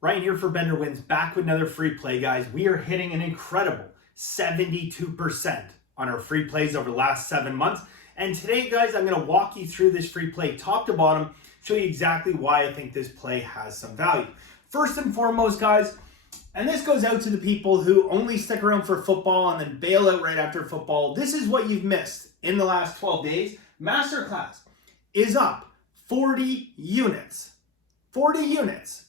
Ryan here for Bender Wins, back with another free play, guys. We are hitting an incredible 72% on our free plays over the last 7 months. And today, guys, I'm going to walk you through this free play top to bottom, show you exactly why I think this play has some value. First and foremost, guys, and this goes out to the people who only stick around for football and then bail out right after football. This is what you've missed in the last 12 days. Masterclass is up 40 units. 40 units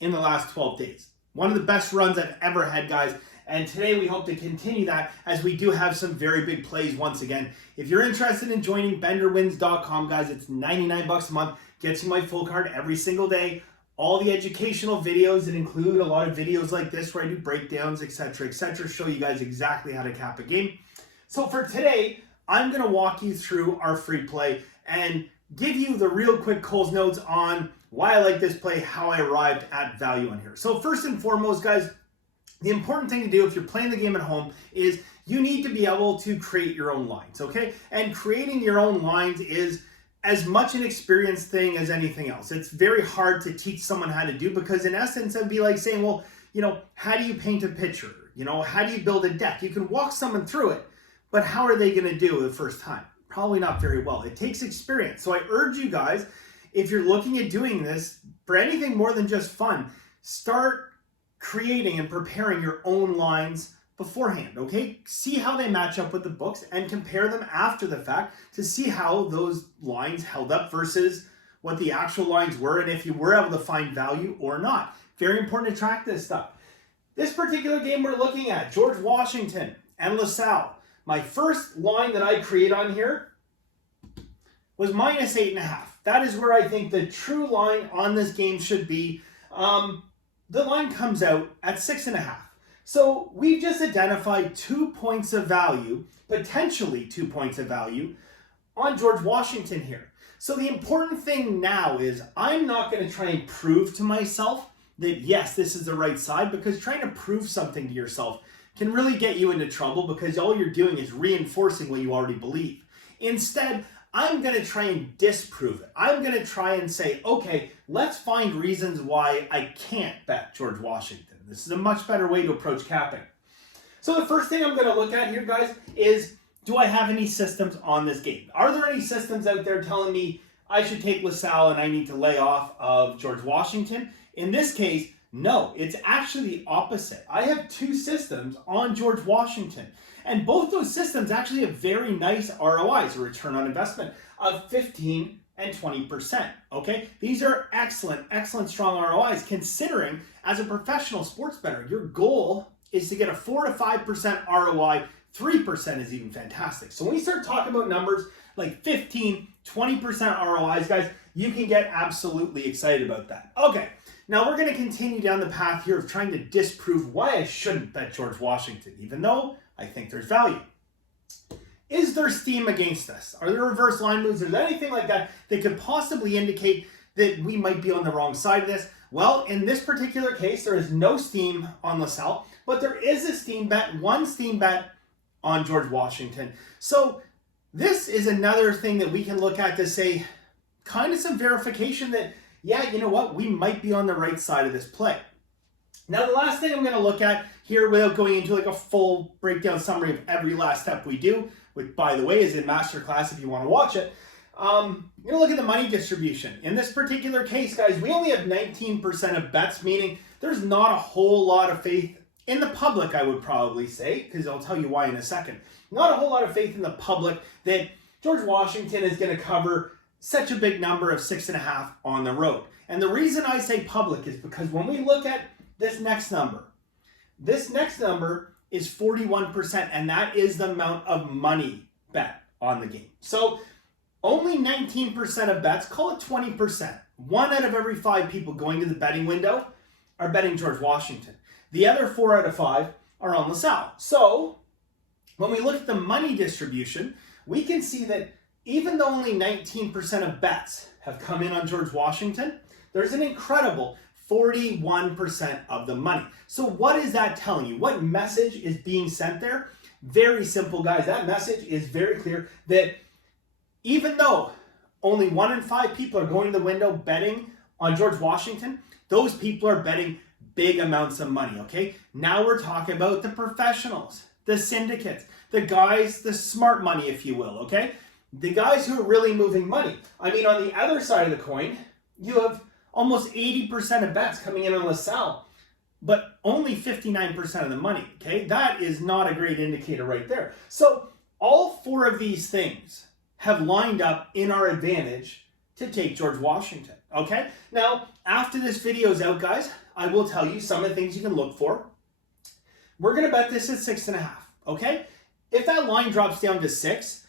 in the last 12 days. One of the best runs I've ever had, guys. And today we hope to continue that as we do have some very big plays once again. If you're interested in joining benderwins.com, guys, it's $99 a month. Gets you my full card every single day. All the educational videos that include a lot of videos like this where I do breakdowns, etc., show you guys exactly how to cap a game. So for today, I'm going to walk you through our free play and give you the real quick Cole's notes on why I like this play, how I arrived at value on here. So first and foremost, guys, the important thing to do if you're playing the game at home is you need to be able to create your own lines, okay? And creating your own lines is as much an experience thing as anything else. It's very hard to teach someone how to do because in essence, it'd be like saying, well, how do you paint a picture? How do you build a deck? You can walk someone through it, but how are they gonna do the first time? Probably not very well. It takes experience. So I urge you guys, if you're looking at doing this for anything more than just fun, start creating and preparing your own lines beforehand, okay? See how they match up with the books and compare them after the fact to see how those lines held up versus what the actual lines were and if you were able to find value or not. Very important to track this stuff. This particular game we're looking at, George Washington and LaSalle. My first line that I create on here was -8.5. That is where I think the true line on this game should be. The line comes out at 6.5. So we've just identified 2 points of value, potentially 2 points of value, on George Washington here. So the important thing now is I'm not going to try and prove to myself that, yes, this is the right side, because trying to prove something to yourself can really get you into trouble because all you're doing is reinforcing what you already believe. Instead, I'm going to try and disprove it. I'm going to try and say, okay, let's find reasons why I can't bet George Washington. This is a much better way to approach capping. So the first thing I'm going to look at here, guys, is do I have any systems on this game? Are there any systems out there telling me I should take LaSalle and I need to lay off of George Washington? In this case, no, it's actually the opposite. I have 2 systems on George Washington. And both those systems actually have very nice ROIs, a return on investment of 15 and 20%, okay? These are excellent, strong ROIs, considering as a professional sports bettor, your goal is to get a 4 to 5% ROI, 3% is even fantastic. So when we start talking about numbers like 15, 20% ROIs, guys, you can get absolutely excited about that. Okay, now we're gonna continue down the path here of trying to disprove why I shouldn't bet George Washington, even though I think there's value. Is there steam against us? Are there reverse line moves? Is there anything like that that could possibly indicate that we might be on the wrong side of this? Well, in this particular case, there is no steam on LaSalle, but there is a steam bet, one steam bet on George Washington. So this is another thing that we can look at to say, kind of some verification that, yeah, you know what, we might be on the right side of this play. Now, the last thing I'm going to look at here, without going into like a full breakdown summary of every last step we do, which, by the way, is in Masterclass if you want to watch it, I'm going to look at the money distribution. In this particular case, guys, we only have 19% of bets, meaning there's not a whole lot of faith in the public, I would probably say, because I'll tell you why in a second. Not a whole lot of faith in the public that George Washington is going to cover such a big number of 6.5 on the road. And the reason I say public is because when we look at this next number is 41%, and that is the amount of money bet on the game. So only 19% of bets, call it 20%. 1 out of every 5 people going to the betting window are betting George Washington. The other 4 out of 5 are on LaSalle. So when we look at the money distribution, we can see that even though only 19% of bets have come in on George Washington, there's an incredible 41% of the money. So what is that telling you? What message is being sent there? Very simple, guys. That message is very clear that even though only 1 in 5 people are going to the window betting on George Washington, Those people are betting big amounts of money, okay? Now we're talking about the professionals, the syndicates, the guys, the smart money, if you will, okay? The guys who are really moving money. I mean, on the other side of the coin, you have almost 80% of bets coming in on LaSalle, but only 59% of the money, okay? That is not a great indicator right there. So all four of these things have lined up in our advantage to take George Washington, okay? Now, after this video is out, guys, I will tell you some of the things you can look for. We're going to bet this at 6.5, okay? If that line drops down to 6,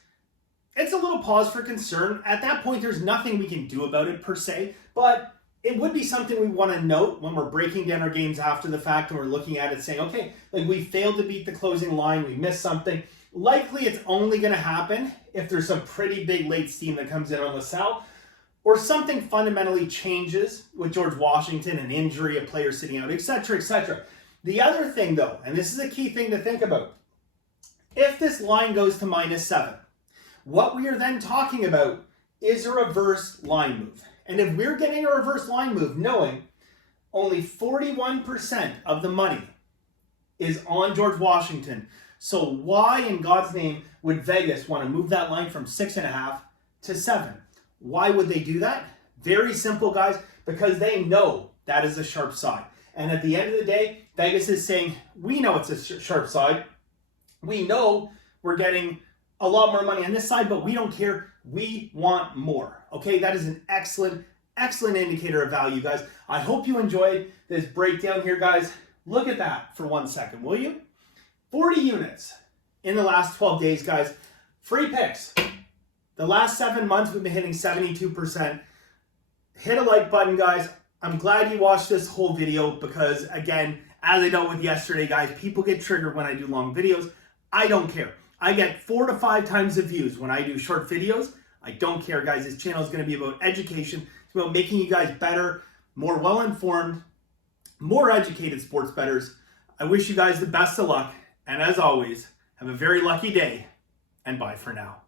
it's a little pause for concern. At that point, there's nothing we can do about it per se, but it would be something we want to note when we're breaking down our games after the fact and we're looking at it saying, okay, like we failed to beat the closing line, we missed something. Likely it's only going to happen if there's some pretty big late steam that comes in on LaSalle, or something fundamentally changes with George Washington, an injury, a player sitting out, etc., etc. The other thing though, and this is a key thing to think about, if this line goes to -7, what we are then talking about is a reverse line move. And if we're getting a reverse line move, knowing only 41% of the money is on George Washington, so why in God's name would Vegas want to move that line from 6.5 to 7? Why would they do that? Very simple, guys, because they know that is a sharp side. And at the end of the day, Vegas is saying, we know it's a sharp side. We know we're getting a lot more money on this side, but we don't care. We want more. Okay, that is an excellent, excellent indicator of value, guys. I hope you enjoyed this breakdown here, guys. Look at that for 1 second, will you? 40 units in the last 12 days, guys. Free picks. The last 7 months, we've been hitting 72%. Hit a like button, guys. I'm glad you watched this whole video because, again, as I dealt with yesterday, guys, people get triggered when I do long videos. I don't care. I get 4 to 5 times the views when I do short videos. I don't care, guys. This channel is going to be about education. It's about making you guys better, more well-informed, more educated sports bettors. I wish you guys the best of luck. And as always, have a very lucky day. And bye for now.